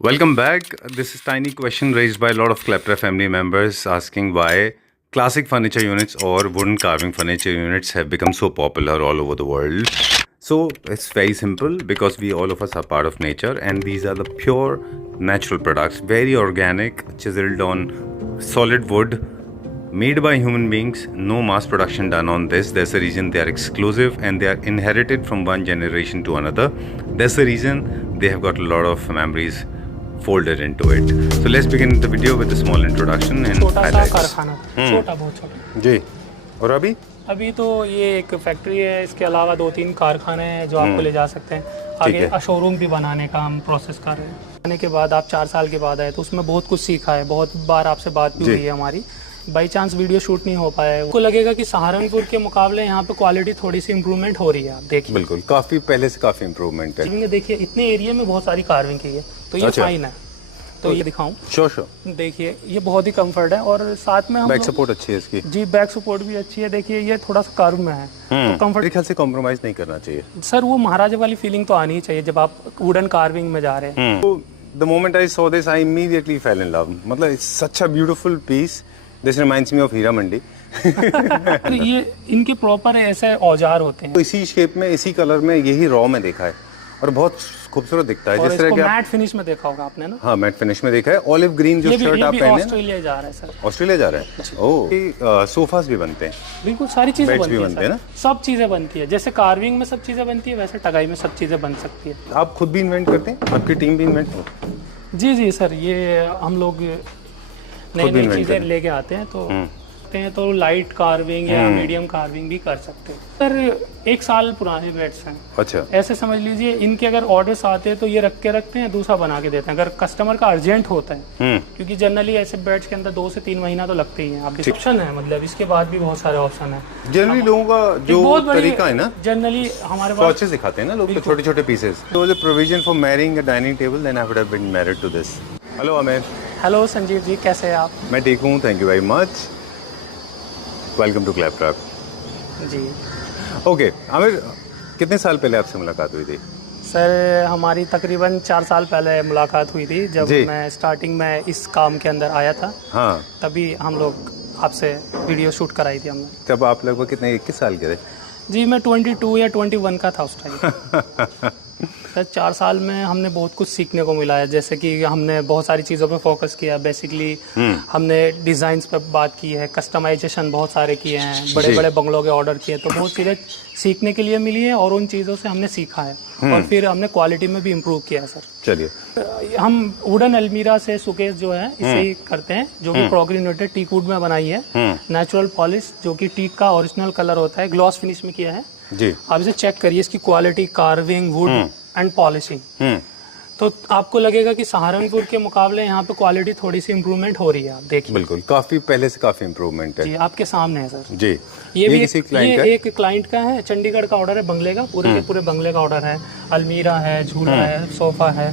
Welcome back. This is tiny question raised by a lot of Kleptra family members asking why classic furniture units or wooden carving furniture units have become so popular all over the world. So it's very simple because we all of us are part of nature and these are the pure natural products, very organic, chiseled on solid wood, made by human beings, no mass production done on this. There's a reason they are exclusive and they are inherited from one generation to another. There's a reason they have got a lot of memories folded into it. So let's begin the video with a small introduction and छोटा सा highlights. कारखाना था, छोटा बहुत छोटा। जी, और अभी अभी तो ये एक फैक्ट्री है, इसके अलावा 2-3 कारखाने हैं जो आपको ले जा सकते हैं। आगे शोरूम भी बनाने का हम प्रोसेस कर रहे हैं। आने के बाद आप 4 साल के बाद आए तो उसमें बहुत कुछ सीखा है, बहुत बार आपसे बात भी हुई है हमारी। बाई चांस वीडियो शूट नहीं हो पाया है, आपको लगेगा कि सहारनपुर के मुकाबले यहाँ पे क्वालिटी थोड़ी सी इम्प्रूवमेंट हो रही है। आप देखिए, बिल्कुल काफी पहले से काफी इम्प्रूवमेंट है। देखिए इतने एरिया में बहुत सारी कार्विंग की है, तो ये फाइन है। तो ये दिखाऊं, श्योर देखिए ये बहुत ही कंफर्ट है और साथ में हम बैक सपोर्ट अच्छी है इसकी। जी, बैक सपोर्ट भी अच्छी है। देखिए ये थोड़ा सा कर्व में है तो कंफर्ट, मेरे ख्याल से कॉम्प्रोमाइज नहीं करना चाहिए सर। वो महाराजा वाली फीलिंग तो आनी ही चाहिए जब आप वुडन कार्विंग में जा रहे हैं। तो the moment I saw this I immediately fell in love. मतलब it's such a beautiful piece. This reminds me of Heera Mandi. तो ये इनके प्रॉपर ऐसे औजार होते हैं, तो इसी शेप में इसी कलर में यही रॉ में देखा है और बहुत खूबसूरत दिखता है। और जिस तरह के मैट फिनिश में देखा होगा आपने ना। हाँ, मैट फिनिश में देखा है। ऑलिव ग्रीन जो शर्ट आप पहने ऑस्ट्रेलिया जा रहा है सर। ऑस्ट्रेलिया जा रहा है। ओह, सोफास भी बनते हैं। बिल्कुल सारी चीजें बेड्स बनती भी है बनते हैं ना। सब चीजें बनती है, जैसे कार्विंग में सब चीजें बनती है वैसे टगाई में सब चीजें बन सकती है। आप खुद भी इन्वेंट करते हैं, आपकी टीम भी इन्वेंट करती है? जी जी सर, ये हम लोग नई नई चीजें लेके आते हैं तो लाइट कार्विंग या मीडियम कार्विंग भी कर सकते हैं। सर 1 साल पुराने बेड्स हैं। अच्छा, ऐसे समझ लीजिए, इनके अगर ऑर्डर्स आते हैं तो ये रखते हैं, दूसरा बना के देते हैं अगर कस्टमर का अर्जेंट होता है। क्योंकि जनरली ऐसे बेड्स के अंदर 2 से 3 महीना तो लगते ही हैं। आप ऑप्शन है, मतलब इसके बाद भी बहुत सारे ऑप्शन है। जनरली लोगों का जो तरीका है ना, जनरली हमारे पास स्वॉचेस दिखाते हैं ना लोग, तो छोटे छोटे पीसेस। तो the provision for marrying a dining table, then I would have been married to this. Hello Aamir. Hello Sanjeev ji, कैसे हैं आप? मैं ठीक हूँ, thank you very much. Welcome to Claptrack. जी ओके आमिर, कितने साल पहले आपसे मुलाकात हुई थी? सर, हमारी तकरीबन 4 साल पहले मुलाकात हुई थी, जब मैं स्टार्टिंग में इस काम के अंदर आया था। हाँ, तभी हम लोग आपसे वीडियो शूट कराई थी हमने। तब आप लगभग कितने, 21 साल के थे? जी, मैं 22 या 21 का था उस टाइम। सर 4 साल में हमने बहुत कुछ सीखने को मिला है, जैसे कि हमने बहुत सारी चीज़ों पे फोकस किया। बेसिकली हमने डिज़ाइंस पे बात की है, कस्टमाइजेशन बहुत सारे किए हैं, बड़े बड़े बंगलों के ऑर्डर किए, तो बहुत चीज़ें सीखने के लिए मिली है और उन चीज़ों से हमने सीखा है और फिर हमने क्वालिटी में भी इम्प्रूव किया है सर। चलिए, हम वुडन अलमीरा से सुकेस जो है इसे ही करते हैं, जो कि क्रॉकरी यूनिटेड टीक वुड में बनाई है। नेचुरल पॉलिश, जो कि टीक का ओरिजिनल कलर होता है, ग्लॉस फिनिश में किया है जी। आप इसे चेक करिए, इसकी quality, carving, would and polishing. तो आपको लगेगा कि सहारनपुर के मुकाबले यहाँ पे क्वालिटी थोड़ी सी इम्प्रूवमेंट हो रही है। आप देखिए, बिल्कुल काफी पहले से काफी इम्प्रूवमेंट है जी, आपके सामने है सर। जी। ये भी किसी क्लाइंट का? एक क्लाइंट का है, चंडीगढ़ का ऑर्डर है, बंगले का, पूरे के पूरे बंगले का ऑर्डर है। अलमीरा है, झूला है, सोफा है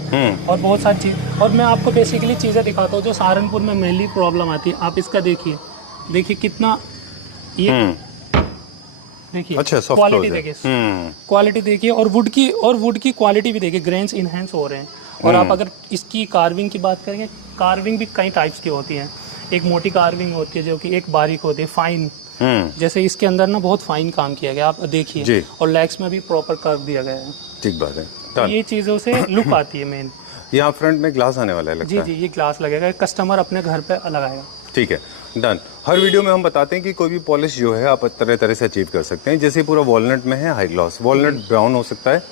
और बहुत सारी चीज। और मैं आपको बेसिकली चीजें दिखाता हूँ जो सहारनपुर में मेनली प्रॉब्लम आती है। आप इसका देखिए कितना ये देखिए, अच्छा, क्वालिटी देखिए, क्वालिटी देखिए, और वुड की क्वालिटी भी देखिए, ग्रेन्स इनहेंस हो रहे हैं। और आप अगर इसकी कार्विंग की बात करेंगे, कार्विंग भी कई टाइप्स की होती है। एक मोटी कार्विंग होती है जो कि एक बारीक होती है, फाइन। जैसे इसके अंदर ना बहुत फाइन काम किया गया, आप देखिए, और लेग्स में भी प्रॉपर कर्व दिया गया है। ठीक बात है, तो ये चीजों से लुक आती है मेन। यहाँ फ्रंट में ग्लास आने वाला है लगता है। जी, ये ग्लास लगेगा, कस्टमर अपने घर पे लगाएगा। ठीक है, डन। हर वीडियो में हम बताते हैं कि कोई भी पॉलिश जो है आप तरह तरह से अचीव कर सकते हैं। जैसे पूरा वॉलनट में है, हाई ग्लॉस वॉलनट ब्राउन हो सकता है,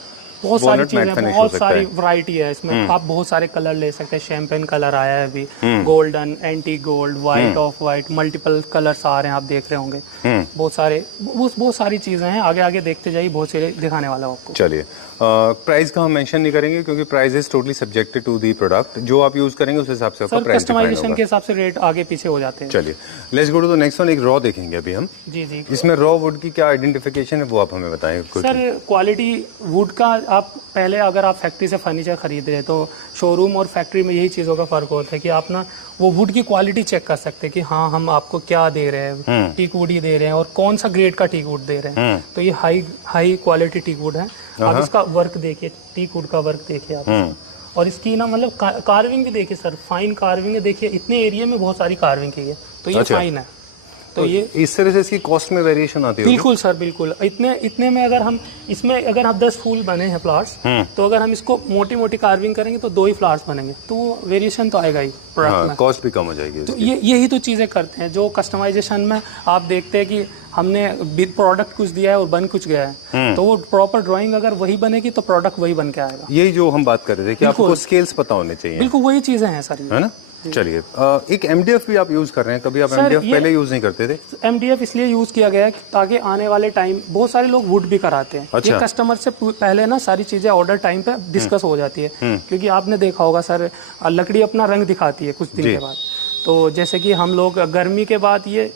बहुत सारी चीजें, बहुत सारी वैरायटी है इसमें। आप बहुत सारे कलर ले सकते हैं। शैंपेन कलर आया है अभी, golden, anti gold, white, off white, multiple colours आ रहे हैं, आप देख रहे होंगे। बहुत सारी चीजें हैं, आगे आगे देखते जाइए, बहुत सारे दिखाने वाला हूँ आपको। चलिए, प्राइस का हम मेंशन नहीं करेंगे क्योंकि price is totally subjected to the product. जो आप यूज करेंगे उस हिसाब से आपका प्राइस कस्टमाइजेशन के हिसाब से रेट आगे पीछे हो जाते हैं। चलिए, let's go to the next one. एक रॉ देखेंगे अभी हम। जी जी, इसमें रॉ वुड की क्या आइडेंटिफिकेशन है वो आप हमें बताएं। सर क्वालिटी वुड का, आप पहले अगर आप फैक्ट्री से फर्नीचर खरीद रहे हैं तो शोरूम और फैक्ट्री में यही चीज़ों का फ़र्क होता है कि आप ना वो वुड की क्वालिटी चेक कर सकते हैं कि हाँ, हम आपको क्या दे रहे हैं, टीक वुड ही दे रहे हैं और कौन सा ग्रेड का टीक वुड दे रहे हैं। तो ये हाई क्वालिटी टीक वुड है। आप इसका वर्क देखिए, टीक वुड का वर्क देखिए आप, और इसकी ना मतलब कार्विंग भी देखिए सर, फाइन कार्विंग है, देखिए इतने एरिया में बहुत सारी कार्विंग की है, तो ये अच्छा। फाइन है। तो ये इस तरह से इसकी कॉस्ट में वेरिएशन आती है? बिल्कुल सर, बिल्कुल। इतने में अगर हम इसमें अगर हम 10 फूल बने हैं फ्लावर्स, तो अगर हम इसको मोटी मोटी कार्विंग करेंगे तो 2 ही फ्लावर्स बनेंगे, तो वो वेरिएशन तो आएगा ही प्रोडक्ट में। कॉस्ट भी कम हो जाएगी। तो यही तो चीज़ें करते हैं जो कस्टमाइजेशन में आप देखते हैं कि हमने प्रोडक्ट कुछ दिया है और बन कुछ गया है, तो वो प्रॉपर ड्राइंग अगर वही बनेगी तो प्रोडक्ट वही बन के आएगा। यही जो हम बात कर रहे थे कि आपको स्केल्स पता होने चाहिए। बिल्कुल वही चीज़ें हैं सर, है ना। चलिए, एक MDF भी आप यूज कर रहे हैं, कभी आप MDF पहले यूज नहीं करते थे? MDF इसलिए यूज किया गया है ताकि आने वाले टाइम, बहुत सारे लोग वुड भी कराते हैं। अच्छा। ये कस्टमर से पहले ना सारी चीजें ऑर्डर टाइम पे डिस्कस हो जाती है, क्योंकि आपने देखा होगा सर, लकड़ी अपना रंग दिखाती है कुछ दिन के बाद। तो जैसे कि हम लोग गर्मी के बाद ये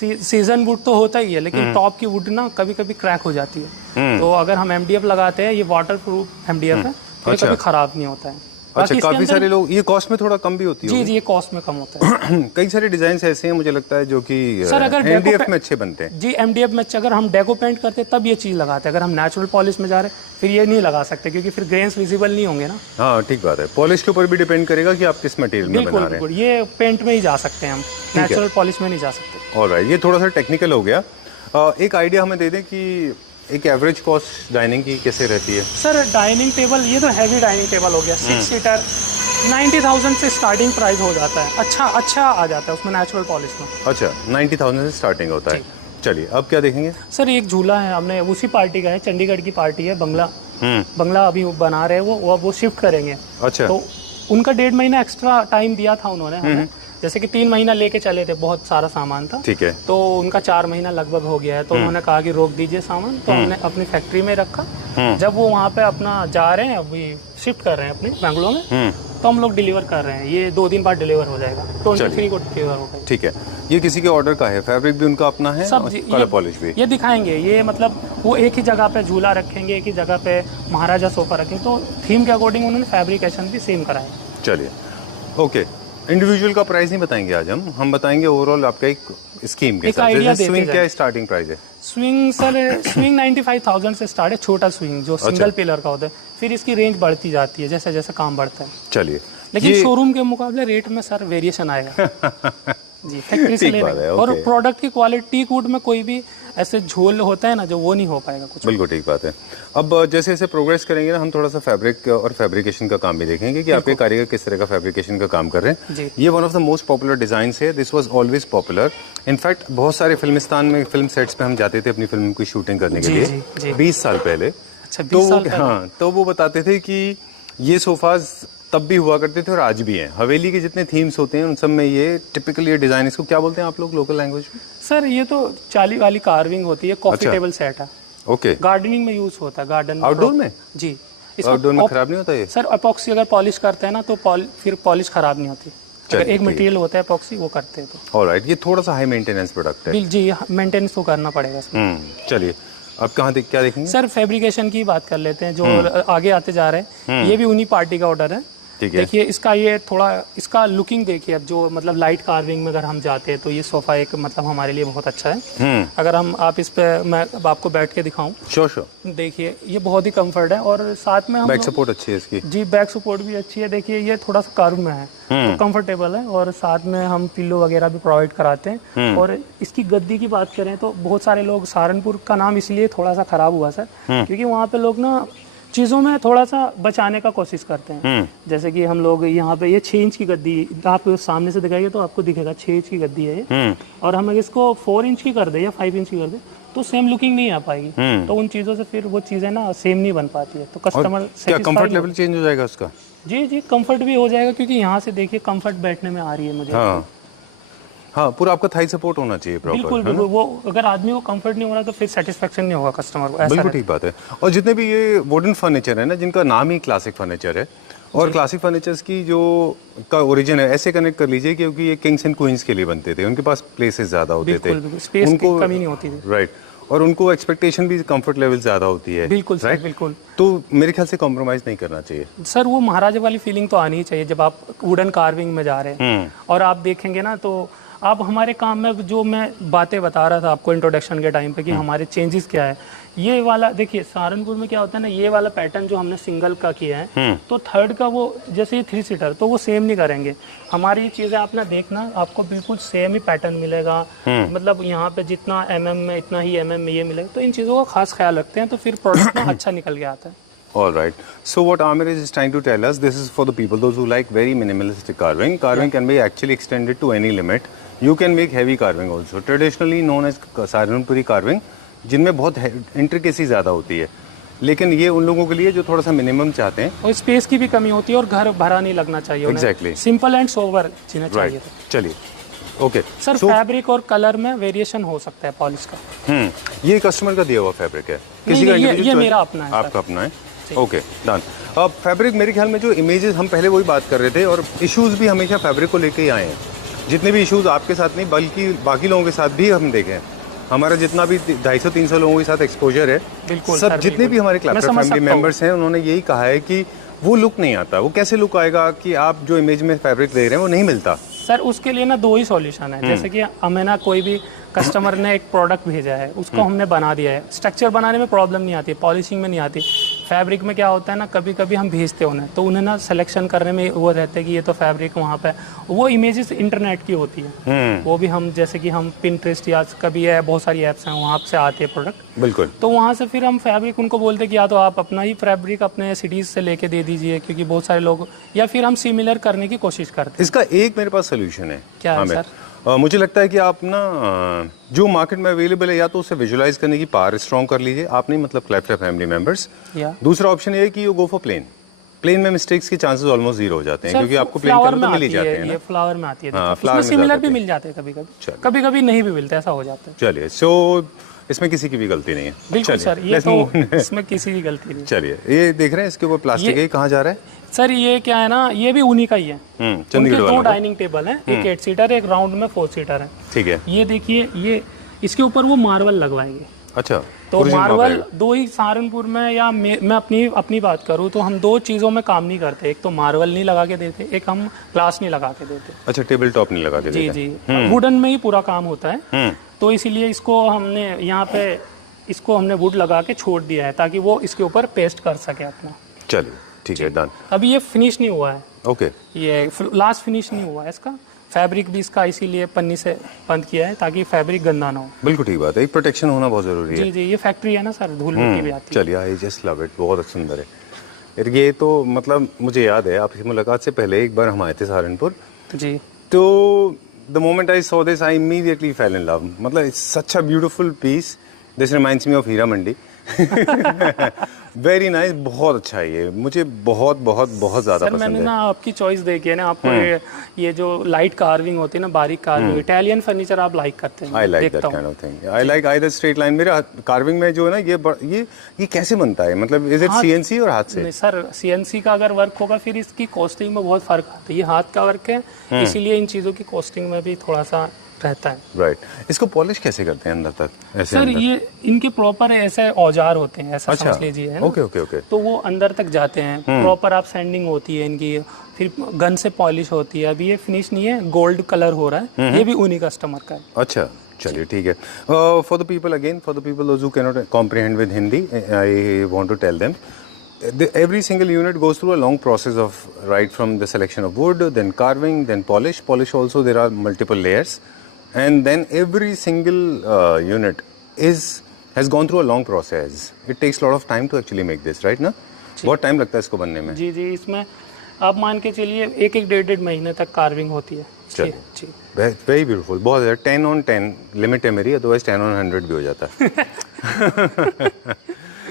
सीजन वुड तो होता ही है, लेकिन टॉप की वुड ना कभी कभी क्रैक हो जाती है, तो अगर हम MDF लगाते हैं, ये वाटर प्रूफ MDF है, तो ये कभी खराब नहीं होता है। अच्छा, काफी सारे लोग, ये कॉस्ट में थोड़ा कम भी होती है? जी, ये कॉस्ट में कम होता है। कई सारे डिजाइन ऐसे हैं मुझे लगता है जो कि सर अगर MDF में अच्छे बनते हैं। जी, MDF में अगर हम डेको पेंट करते हैं तब ये चीज लगाते हैं, अगर हम नेचुरल पॉलिश में जा रहे हैं फिर ये नहीं लगा सकते, क्योंकि फिर ग्रेन्स विजिबल नहीं होंगे ना। हाँ, ठीक बात है। पॉलिश के ऊपर भी डिपेंड करेगा कि आप किस मटेरियल में बना रहे हैं। बिल्कुल, ये पेंट में ही जा सकते हैं हम, नेचुरल पॉलिश में नहीं जा सकते। ऑलराइट, ये थोड़ा सा टेक्निकल हो गया। एक आइडिया हमें दे दें कि एक एवरेज कॉस्ट डाइनिंग की कैसे रहती है? सर डाइनिंग टेबल, ये तो हैवी डाइनिंग टेबल हो गया, 6 सीटर, 90,000 से स्टार्टिंग प्राइस हो जाता है। अच्छा आ जाता है उसमें नेचुरल पॉलिश में। अच्छा, 90,000 से स्टार्टिंग होता है। चलिए, अब क्या देखेंगे? सर एक झूला है, हमने उसी पार्टी का है, चंडीगढ़ की पार्टी है, बंगला अभी बना रहे हैं, वो शिफ्ट करेंगे। अच्छा। तो उनका 1.5 महीना एक्स्ट्रा टाइम दिया था उन्होंने हमें, जैसे कि 3 महीना लेके चले थे, बहुत सारा सामान था। ठीक है। तो उनका 4 महीना लगभग हो गया है, तो उन्होंने कहा कि रोक दीजिए सामान, तो हमने अपनी फैक्ट्री में रखा। जब वो वहाँ पे अपना जा रहे हैं, अभी शिफ्ट कर रहे हैं अपने बेंगलोर में, तो हम लोग डिलीवर कर रहे हैं। ये 2 दिन बाद डिलीवर हो जाएगा, 23 को डिलीवर होगा। ठीक है। ये किसी के ऑर्डर का है? फैब्रिक भी उनका अपना है? सब कलर पॉलिश भी? ये दिखाएंगे, ये मतलब वो एक ही जगह पे झूला रखेंगे, एक ही जगह पे महाराजा सोफा रखेंगे, तो थीम के अकॉर्डिंग उन्होंने फैब्रिकेशन भी सेम कराया। चलिए, ओके। इंडिविजुअल का प्राइस नहीं बताएंगे आज हम बताएंगे ओवरऑल आपका एक स्कीम के साथ। जैसे स्विंग क्या स्टार्टिंग प्राइस है? स्विंग सर, स्विंग 95,000 से स्टार्ट है, छोटा स्विंग जो सिंगल पिलर का होता है, फिर इसकी रेंज बढ़ती जाती है जैसे जैसे काम बढ़ता है। चलिए, लेकिन शोरूम के मुकाबले रेट में सर वेरिएशन आएगा। जी, फैक्ट्री से ले रहे हैं, और प्रोडक्ट की क्वालिटी, टीक वुड में कोई भी ऐसे झोल होता है ना, जो वो नहीं हो पाएगा कुछ। बिल्कुल ठीक बात है। अब जैसे जैसे प्रोग्रेस करेंगे ना, हम थोड़ा सा फैब्रिक और फैब्रिकेशन का काम भी देखेंगे कि आपके कारीगर किस तरह का फैब्रिकेशन का काम कर रहे हैं। ये one of the most popular design है, this was always popular. In fact बहुत सारे फिल्मिस्तान में फिल्म सेट्स पे हम जाते थे अपनी फिल्म की शूटिंग करने के लिए 20 साल पहले। अच्छा, 20 साल पहले? हाँ, तो वो बताते थे कि ये सोफाज तब भी हुआ करते थे और आज भी हैं। हवेली के जितने थीम्स होते हैं उन सब में ये टिपिकल ये डिजाइन, इसको क्या बोलते हैं आप लोग लोकल लैंग्वेज में? सर ये तो चाली वाली कार्विंग होती है, कॉफी टेबल सेट है। ओके। गार्डनिंग में यूज होता है, गार्डन आउटडोर में? जी। आउटडोर में खराब नहीं होता ये? सर अपॉक्सी अगर पॉलिश करते हैं ना, तो फिर पॉलिश खराब नहीं होती। अगर एक मटेरियल होता है अपॉक्सी, वो करते हैं तो। ऑलराइट, ये थोड़ा सा हाई मेंटेनेंस प्रोडक्ट है। जी, मेंटेनेंस तो करना पड़ेगा। चलिए, अब कहाँ क्या देखेंगे? सर फैब्रिकेशन की बात कर लेते हैं, जो आगे आते जा रहे हैं। ये भी उन्हीं पार्टी का ऑर्डर है। देखिए इसका ये थोड़ा, इसका लुकिंग देखिए, अब जो मतलब लाइट कार्विंग में अगर हम जाते हैं तो ये सोफा एक मतलब हमारे लिए बहुत अच्छा है। अगर आप इस पे, मैं अब आपको बैठ के दिखाऊं। श्योर। देखिए ये बहुत ही कंफर्ट है, और साथ में हम बैक सपोर्ट अच्छी है इसकी। जी, बैक सपोर्ट भी अच्छी है। देखिए ये थोड़ा सा कर्व में है, तो कंफर्टेबल है, और साथ में हम पिलो वगैरह भी प्रोवाइड कराते हैं। और इसकी गद्दी की बात करें तो बहुत सारे लोग, सहारनपुर का नाम इसलिए थोड़ा सा खराब हुआ सर, क्योंकि वहाँ पे लोग ना चीज़ों में थोड़ा सा बचाने का कोशिश करते हैं। जैसे कि हम लोग यहाँ पे, ये 6 इंच की गद्दी, आप सामने से दिखाइए तो आपको दिखेगा 6 इंच की गद्दी है ये, और हम इसको 4 इंच की कर दे या 5 इंच की कर दे तो सेम लुकिंग नहीं आ पाएगी। तो उन चीज़ों से फिर वो चीज़ें ना सेम नहीं बन पाती है, तो कस्टमर क्या कंफर्ट लेवल चेंज हो जाएगा उसका? जी, कंफर्ट भी हो जाएगा, क्योंकि यहाँ से देखिए कंफर्ट बैठने में आ रही है मुझे। हाँ, पूरा आपका थाई सपोर्ट होना चाहिए प्रॉपर। बिल्कुल, वो अगर आदमी को कंफर्ट नहीं हो रहा तो फिर सेटिस्फेक्शन नहीं होगा कस्टमर को। बिल्कुल ठीक बात है। और जितने भी ये वुडन फर्नीचर है ना, जिनका नाम ही क्लासिक फर्नीचर है, और क्लासिक फर्नीचर्स की जो का ओरिजिन है, ऐसे कनेक्ट कर लीजिए क्योंकि ये किंग्स एंड क्वींस के लिए बनते थे, उनके पास प्लेसेस ज्यादा होते थे, स्पेस की कमी नहीं होती थी। राइट, और उनको एक्सपेक्टेशन भी कंफर्ट लेवल ज्यादा होती है। बिल्कुल सर, बिल्कुल। तो मेरे ख्याल से कॉम्प्रोमाइज नहीं करना चाहिए सर। वो महाराजा वाली फीलिंग तो आनी ही चाहिए जब आप वुडन कार्विंग में जा रहे हैं। और आप देखेंगे ना तो अब हमारे काम में जो मैं बातें बता रहा था आपको इंट्रोडक्शन के टाइम पे कि हमारे चेंजेस क्या है, ये वाला देखिए सहारनपुर में क्या होता है ना, ये वाला पैटर्न जो हमने सिंगल का किया है तो थर्ड का वो जैसे ये 3 सीटर तो वो सेम नहीं करेंगे। हमारी ये चीज़ें आप ना देखना, आपको बिल्कुल सेम ही पैटर्न मिलेगा, मतलब यहाँ पे जितना mm में इतना ही mm में ये मिलेगा। तो इन चीज़ों का खास ख्याल रखते हैं तो फिर प्रोडक्ट ना अच्छा निकल के आता है। All right. So what Amir is trying to tell us, this is for the people, those who like very minimalistic carving. Carving can be actually extended to any limit. You can make heavy carving also. Traditionally known as Saharanpuri carving, जिनमें बहुत intricacy ज़्यादा होती है, लेकिन ये उन लोगों के लिए जो थोड़ा सा मिनिमम चाहते हैं और स्पेस की भी कमी होती है और घर भरा नहीं लगना चाहिए। Exactly. सिंपल एंड सोबर जीना चाहिए। चलिए ओके सर फैब्रिक और कलर में वेरिएशन हो सकता है पॉलिश का। ये कस्टमर का दिया हुआ फैब्रिक है, किसी का ये मेरा अपना है। आपका अपना है, ओके डन। अब फैब्रिक मेरे ख्याल में जो इमेजेस हम पहले वही बात कर रहे थे, और इश्यूज भी हमेशा फैब्रिक को लेके ही आए हैं। जितने भी इश्यूज आपके साथ नहीं बल्कि बाकी लोगों के साथ भी हम देखें, हमारा जितना भी 250-300 लोगों के साथ एक्सपोजर है, बिल्कुल सब जितने भी हमारे क्लैप्टर फैमिली मेंबर्स हैं उन्होंने यही कहा है कि वो लुक नहीं आता। वो कैसे लुक आएगा कि आप जो इमेज में फैब्रिक दे रहे हैं वो नहीं मिलता। सर उसके लिए ना 2 ही सॉल्यूशन है। जैसे कि हमें ना कोई भी कस्टमर ने एक प्रोडक्ट भेजा है, उसको हमने बना दिया है, स्ट्रक्चर बनाने में प्रॉब्लम नहीं आती, पॉलिशिंग में नहीं आती। फैब्रिक में क्या होता है ना, कभी कभी हम भेजते उन्हें तो उन्हें ना सिलेक्शन करने में वो रहते हैं कि ये तो फैब्रिक वहाँ पे, वो इमेजेस इंटरनेट की होती है, वो भी हम जैसे कि हम पिंटरेस्ट या कभी है बहुत सारी ऐप्स हैं वहाँ से आते हैं प्रोडक्ट, बिल्कुल। तो वहाँ से फिर हम फैब्रिक उनको बोलते हैं कि या तो आप अपना ही फैब्रिक अपने सिटीज़ से लेके दे दीजिए, क्योंकि बहुत सारे लोग, या फिर हम सिमिलर करने की कोशिश करते हैं। इसका एक मेरे पास सोल्यूशन है। क्या है सर? मुझे लगता है कि आप ना जो मार्केट में अवेलेबल है या तो उसे विजुलाइज करने की पावर स्ट्रॉन्ग कर लीजिए, आप नहीं मतलब क्लैप्टर फैमिली मेंबर्स। दूसरा ऑप्शन ये है कि यू गो फॉर प्लेन में मिस्टेक्स के चांसेस ऑलमोस्ट जीरो हो जाते हैं, क्योंकि आपको प्लेन कलर तो मिल ही जाते हैं ना। ये फ्लावर में आती है, फ्लावर सिमिलर भी मिल जाते हैं कभी कभी नहीं भी मिलते, ऐसा हो जाता है। चलिए, सो इसमें किसी की भी गलती नहीं है। बिल्कुल सर, ये तो इसमें किसी की गलती नहीं। चलिए, ये देख रहे हैं इसके ऊपर प्लास्टिक है, कहाँ जा रहा है सर? ये क्या है ना, ये भी उन्हीं का ही है। चंडीगढ़ वाला 2 डाइनिंग टेबल है, एक 8 सीटर है, एक राउंड में 4 सीटर है। ठीक है। ये देखिए, ये इसके ऊपर वो मार्बल लगवाएंगे। अच्छा, तो मार्बल 2 ही सहारनपुर में, या मैं अपनी बात करूँ तो हम 2 चीज़ों में काम नहीं करते। एक तो मार्बल नहीं लगा के देते, एक हम ग्लास नहीं लगा के देते। अच्छा, टेबल टॉप नहीं लगा के देते। जी, वुडन में ही पूरा काम होता है। तो इसीलिए इसको हमने यहाँ पे इसको हमने वुड लगा के छोड़ दिया है ताकि वो इसके ऊपर पेस्ट कर सके अपना। चलिए ठीक है, डन। अभी ये फिनिश नहीं हुआ है। ओके, ये लास्ट फिनिश नहीं हुआ है इसका। फैब्रिक भी इसका इसीलिए पन्नी से बंद किया है ताकि फैब्रिक गंदा ना हो। बिल्कुल ठीक बात है, एक प्रोटेक्शन होना बहुत जरूरी है। जी जी, ये फैक्ट्री है ना सर, धूल मिट्टी भी आती है। चलिए, आई जस्ट लव इट, बहुत सुंदर है। ये तो मतलब मुझे याद है आपकी मुलाकात से पहले एक बार हम आए थे सहारनपुर जी, तो the moment I saw this I immediately fell in love. मतलब it's such a beautiful piece, this reminds me of Heera Mandi. Very nice, बहुत अच्छा है ये, मुझे बहुत बहुत बहुत ज्यादा पसंद है। मैंने ना आपकी चॉइस देखी है ना, आपको ये जो लाइट कार्विंग होती है ना, बारीक कार्विंग, इटालियन फर्नीचर आप लाइक करते हैं। I like that kind of thing, I like either straight line. मेरा कार्विंग में जो है ना, ये कैसे बनता है, मतलब इज इट सीएनसी और हाथ से? नहीं सर, सीएनसी का अगर वर्क होगा फिर इसकी कॉस्टिंग में बहुत फर्क आता है। ये हाथ का वर्क है, इसीलिए इन चीज़ों की कॉस्टिंग में भी थोड़ा सा रहता है। राइट। इसको पॉलिश कैसे करते हैं अंदर तक ऐसे? सर ये इनके प्रॉपर ऐसे औजार होते हैं, ऐसा समझ लीजिए, है ना? Okay okay okay. तो वो अंदर तक जाते हैं, प्रॉपर आप सैंडिंग होती है इनकी, फिर गन से पॉलिश होती है। अभी ये फिनिश नहीं है, गोल्ड कलर हो रहा है, ये भी उन्हीं कस्टमर का है। अच्छा, चलिए ठीक है। For the people again, for the people who can not comprehend with Hindi, I want to tell them every single unit goes through a long process of right from the selection of wood, then carving, then polish also there are multiple layers, and then every single unit has gone through a long process. It takes a lot of time to actually make this, right ना? बहुत time लगता है इसको बनने में। जी जी, इसमें आप मान के चलिए 1-1 डेढ़ महीने तक कार्विंग होती है। चलिए जी, वेरी ब्यूटीफुल, बहुत ज़्यादा। 10/10 लिमिट है मेरी, अदरवाइज 10/100 भी हो जाता है।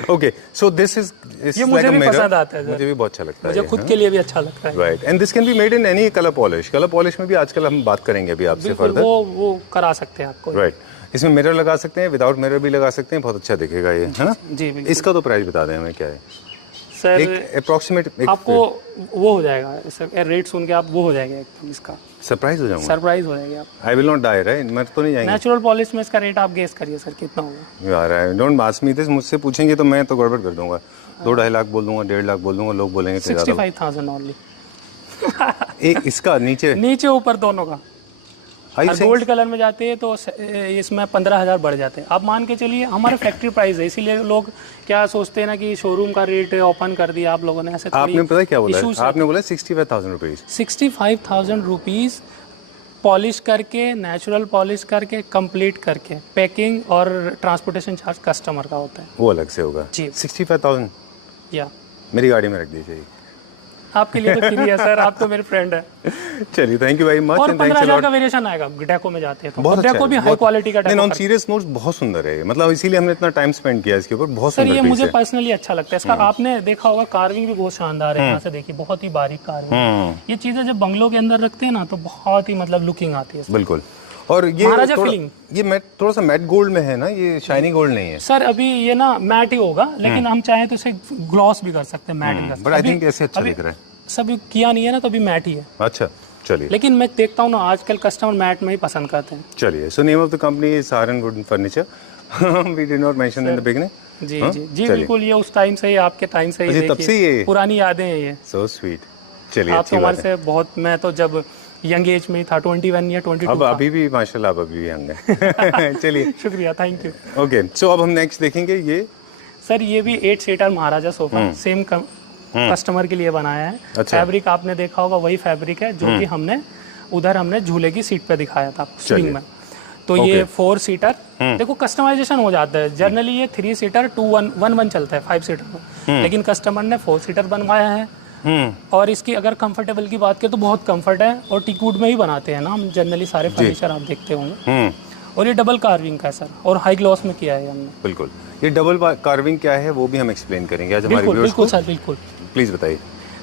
ओके, सो दिस इज ये मुझे भी पसंद आता है, मुझे भी बहुत अच्छा लगता है, मुझे खुद के लिए भी अच्छा लगता है। Right, and this can be made in any colour polish. Colour polish में भी आजकल हम बात करेंगे अभी आपसे फर्दर, वो करा सकते हैं आपको। राइट, इसमें मिरर लगा सकते हैं, विदाउट मिरर भी लगा सकते हैं, बहुत अच्छा दिखेगा ये, है ना? जी बिल्कुल। इसका तो प्राइस बता दें हमें क्या है सर? एक अप्रॉक्सीमेट आपको वो हो जाएगा सर, रेट सुन के आप वो हो जाएगा एकदम, इसका सरप्राइज हो जाऊंगा। सरप्राइज हो जाएगा आप। I will not die, right? मर तो नहीं जाएंगे? नेचुरल पॉलिश में इसका रेट आप गेस करिए सर, कितना होगा? यार I don't ask me this, मुझसे पूछेंगे तो मैं तो गड़बड़ कर दूंगा। 2-2.5 लाख बोल दूंगा, 1.5 लाख बोल दूंगा, लोग बोलेंगे 65,000 ओनली। एक इसका नीचे ऊपर दोनों का और गोल्ड कलर में जाते हैं तो इसमें 15,000 बढ़ जाते हैं। आप मान के चलिए हमारा फैक्ट्री प्राइस है, इसीलिए लोग क्या सोचते हैं ना कि शोरूम का रेट ओपन कर दिया आप लोगों ने, ऐसे थोड़ी। आपने पता क्या बोला है? आपने बोला 65,000 रुपीज़। 65,000 रुपीज़ पॉलिश करके, नेचुरल पॉलिश करके, कंप्लीट करके, पैकिंग और ट्रांसपोर्टेशन चार्ज कस्टमर का होता है, वो अलग से होगा जी। 65,000 या मेरी गाड़ी में रख दीजिए। आपके लिए तो फ्री है सर, आप तो मेरे फ्रेंड है। चलिए, थैंक यू वेरी मच। और 15,000 का वेरिएशन आएगा डेको में जाते हैं तो। बहुत डेको भी हाई क्वालिटी का डेको। नॉन सीरियस नोट्स बहुत सुंदर है, मतलब इसीलिए हमने इतना टाइम स्पेंड किया इसके ऊपर। बहुत सर सुंदर ये पीस मुझे है। पर्सनली अच्छा लगता है इसका। आपने देखा होगा कार्विंग भी बहुत शानदार है, यहाँ से देखिए बहुत ही बारीक कार्विंग। ये चीजें जब बंगलों के अंदर रखते हैं ना तो बहुत ही मतलब लुकिंग आती है। बिल्कुल। और ये महाराजा थोड़ा, फीलिंग। ये मैट थोड़ा सा मैट गोल्ड में है ना, ये शाइनी गोल्ड नहीं है सर अभी ये ना मैट ही होगा, लेकिन हम चाहें तो इसे ग्लॉस भी कर सकते हैं, मैट भी कर सकते बट आई थिंक ऐसे अच्छा दिख रहा है। सब किया नहीं है ना तो अभी मैट ही है। अच्छा चलिए, लेकिन मैं देखता हूँ ना आजकल कस्टमर मैट में ही पसंद करते हैं। चलिए। So name of the company is Saran wooden furniture. We did not mention in the beginning. जी जी जी बिल्कुल, ये उस टाइम से ही, आपके टाइम से ही, तब से ये पुरानी यादें हैं ये। So sweet. चलिए, आप तो हमारे से बहुत, मैं तो जब यंग एज में ही था, 21 या 22 अब अभी भी माशाल्लाह, अब अभी भी यंग है। चलिए, शुक्रिया, थैंक यू। ओके, सो अब हम नेक्स्ट देखेंगे ये। सर ये भी 8 सीटर महाराजा सोफा सेम कस्टमर के लिए बनाया है। अच्छा। फैब्रिक आपने देखा होगा वही फैब्रिक है जो कि हमने झूले की सीट पे दिखाया था स्विंग में। तो ये 4 सीटर, देखो कस्टमाइजेशन हो जाता है। जनरली ये 3 सीटर 2-1-1 चलता है 5 सीटर में, लेकिन कस्टमर ने 4 सीटर बनवाया है। और इसकी अगर कंफर्टेबल की बात करें तो बहुत कंफर्ट है, और टीकवुड में ही बनाते हैं ना हम जनरली सारे फर्नीचर, आप देखते होंगे। और ये डबल कार्विंग का है सर, और हाई ग्लॉस में किया है हमने। बिल्कुल। ये डबल कार्विंग क्या है वो भी हम एक्सप्लेन करेंगे आज हमारे व्यूअर्स को। बिल्कुल सर, बिल्कुल। प्लीज बताइए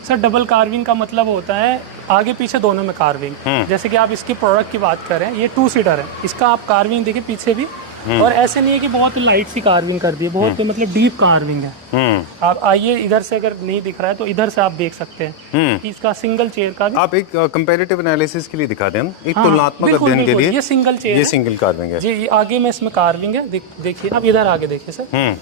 सर। डबल कार्विंग का मतलब होता है आगे पीछे दोनों में कार्विंग। जैसे कि आप इसके प्रोडक्ट की बात करें, ये 2 सीटर है, इसका आप कार्विंग देखिए पीछे भी, और ऐसे नहीं है कि बहुत लाइट सी कार्विंग कर दी है, बहुत मतलब डीप कार्विंग है। आप आइए इधर से, अगर नहीं दिख रहा है तो इधर से आप देख सकते हैं कि इसका सिंगल चेयर का भी। आप एक कंपैरेटिव एनालिसिस के लिए दिखा दें, हम एक तुलनात्मक अध्ययन के लिए। ये सिंगल चेयर, ये सिंगल कार्विंग है जी। ये आगे में इसमें कार्विंग है, देखिए आप इधर आगे देखिए सर,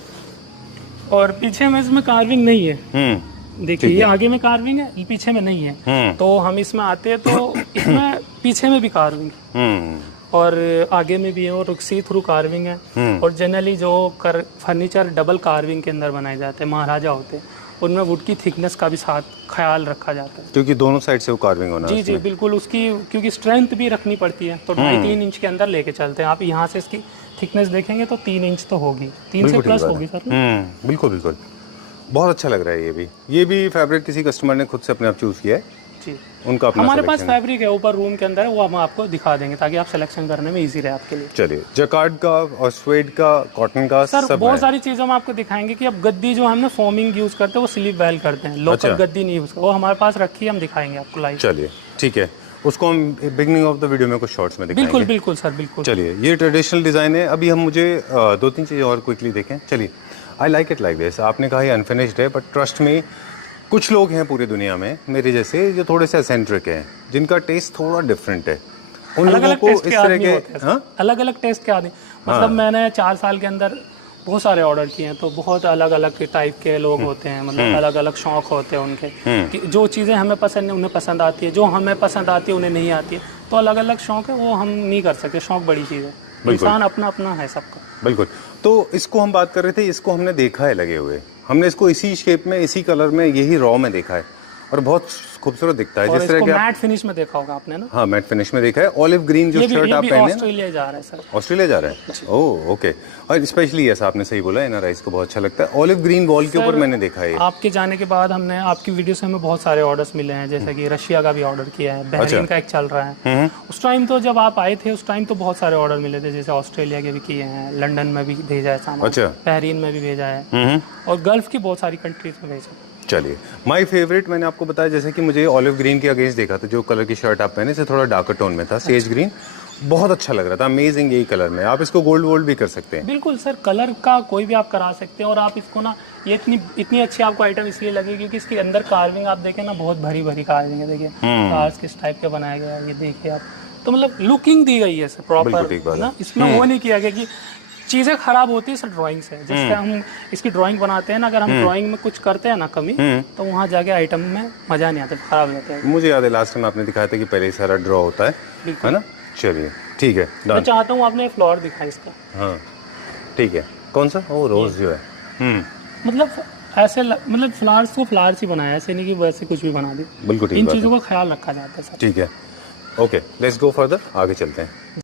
और पीछे में इसमें कार्विंग नहीं है। देखिए ये आगे में कार्विंग है, पीछे में नहीं है। तो हम इसमें आते हैं तो इसमें पीछे में भी कार्विंग है और आगे में भी है, और सी थ्रू कार्विंग है। और जनरली जो फर्नीचर डबल कार्विंग के अंदर बनाए जाते हैं, महाराजा होते हैं, उनमें वुड की थिकनेस का भी साथ ख्याल रखा जाता है, क्योंकि दोनों साइड से वो कार्विंग होना है। जी बिल्कुल। उसकी क्योंकि स्ट्रेंथ भी रखनी पड़ती है, तो 2.5-3 इंच के अंदर लेके चलते हैं। आप यहाँ से इसकी थिकनेस देखेंगे तो 3 इंच तो होगी, 3 से प्लस होगी सर। बिल्कुल बिल्कुल, बहुत अच्छा लग रहा है। ये भी फैब्रिक किसी कस्टमर ने खुद से अपने आप चूज किया है जी। उनका अपना हमारे पास फैब्रिक है ऊपर रूम के अंदर है, वो हम आपको दिखा देंगे ताकि आप सिलेक्शन करने में इजी रहे आपके लिए। चलिए, जैकार्ड का और स्वेड का, कॉटन का, सर सब बहुत सारी चीजों में आपको दिखाएंगे कि अब गद्दी जो हम ना फोमिंग यूज करते हैं वो स्लीप वेल करते हैं, लोकल गद्दी नहीं यूज करते, वो हमारे पास रखी है, हम दिखाएंगे आपको लाइव। चलिए ठीक है, उसको हम बिगिनिंग ऑफ द वीडियो में कुछ शॉर्ट्स में दिखाएंगे। बिल्कुल बिल्कुल सर, बिल्कुल। चलिए, ये ट्रेडिशनल डिजाइन है। अभी हम मुझे 2-3 चीज़ें और क्विकली देखें। चलिए, I like it like this. आपने कहा ये अनफिनिश्ड है, बट ट्रस्ट में कुछ लोग हैं पूरी दुनिया में मेरे जैसे जो थोड़े से एसेंट्रिक हैं, जिनका टेस्ट थोड़ा डिफरेंट है। उन लोगों को इस तरह के अलग अलग टेस्ट के आदमी, मतलब मैंने 4 साल के अंदर बहुत सारे ऑर्डर किए हैं, तो बहुत अलग अलग टाइप के लोग होते हैं, मतलब अलग अलग शौक होते हैं उनके, कि जो चीज़ें हमें पसंद है उन्हें पसंद आती है, जो हमें पसंद आती है उन्हें नहीं आती है। तो अलग अलग शौक है, वो हम नहीं कर सकते। शौक बड़ी चीज़ है, इंसान अपना अपना है सबका। बिल्कुल। तो इसको हम बात कर रहे थे, इसको हमने देखा है लगे हुए, हमने इसको इसी शेप में, इसी कलर में, यही रॉ में देखा है, और बहुत खूबसूरत दिखता है। जिस तरह के मैट फिनिश में देखा होगा आपने ना। हाँ, मैट फिनिश में देखा है। ऑलिव ग्रीन जो शर्ट आप पहने, ऑस्ट्रेलिया जा रहा है सर। ऑस्ट्रेलिया जा रहा है, ओह ओके। और स्पेशली ऐसा आपने सही बोला, एनआरआईज को बहुत अच्छा लगता है। ऑलिव ग्रीन वॉल के ऊपर मैंने देखा है। आपके जाने के बाद हमने आपकी वीडियो से हमें बहुत सारे ऑर्डर्स मिले हैं, जैसे कि रशिया का भी ऑर्डर किया है, बहरीन का एक चल रहा है। उस टाइम तो जब आप आए थे उस टाइम तो बहुत सारे ऑर्डर मिले थे, जैसे ऑस्ट्रेलिया के भी किए हैं, लंदन में भी भेजा है सामान, बहरीन में भी भेजा है, और गल्फ की बहुत सारी कंट्रीज में भेजा। चलिए, माय फेवरेट मैंने आपको बताया, जैसे कि मुझे ऑलिव ग्रीन के अगेंस्ट देखा था, जो कलर की शर्ट आप पहने से थोड़ा डार्कर टोन में था, सेज ग्रीन, बहुत अच्छा लग रहा था, अमेजिंग। यही कलर में आप इसको गोल्ड वोल्ड भी कर सकते हैं। बिल्कुल सर, कलर का कोई भी आप करा सकते हैं। और आप इसको ना, ये इतनी अच्छी आपको आइटम इसलिए लगे क्योंकि इसके अंदर कार्विंग आप देखें ना, बहुत भरी भरी कार्विंग है। देखिए कार्स किस टाइप के बनाया गया है, ये देखिए आप, तो मतलब लुकिंग दी गई है प्रॉपर ना, इसमें वो नहीं किया गया कि चीज़ें खराब होती है सर ड्राइंग से। जैसे हम इसकी ड्राइंग बनाते हैं ना, अगर हम ड्राइंग में कुछ करते हैं ना कमी, तो वहाँ जाके आइटम में मजा नहीं आता, खराब हो जाता है। मुझे याद है लास्ट टाइम आपने दिखाया था कि पहले ही सारा ड्रॉ होता है ना, चलिए ठीक है, मैं डन। चाहता हूँ आपने फ्लोर दिखाए इसका, हाँ ठीक है। कौन सा? ओ रोज़ जो है। मतलब ऐसे मतलब फ्लावर्स को फ्लावर्स ही बनाया, ऐसे नहीं कि वैसे कुछ भी बना दी। बिल्कुल ठीक इन बात है। चीज़ों का ख्याल रखा जाता है सर। ठीक है, ओके लेट्स गो फर्दर, आगे चलते हैं।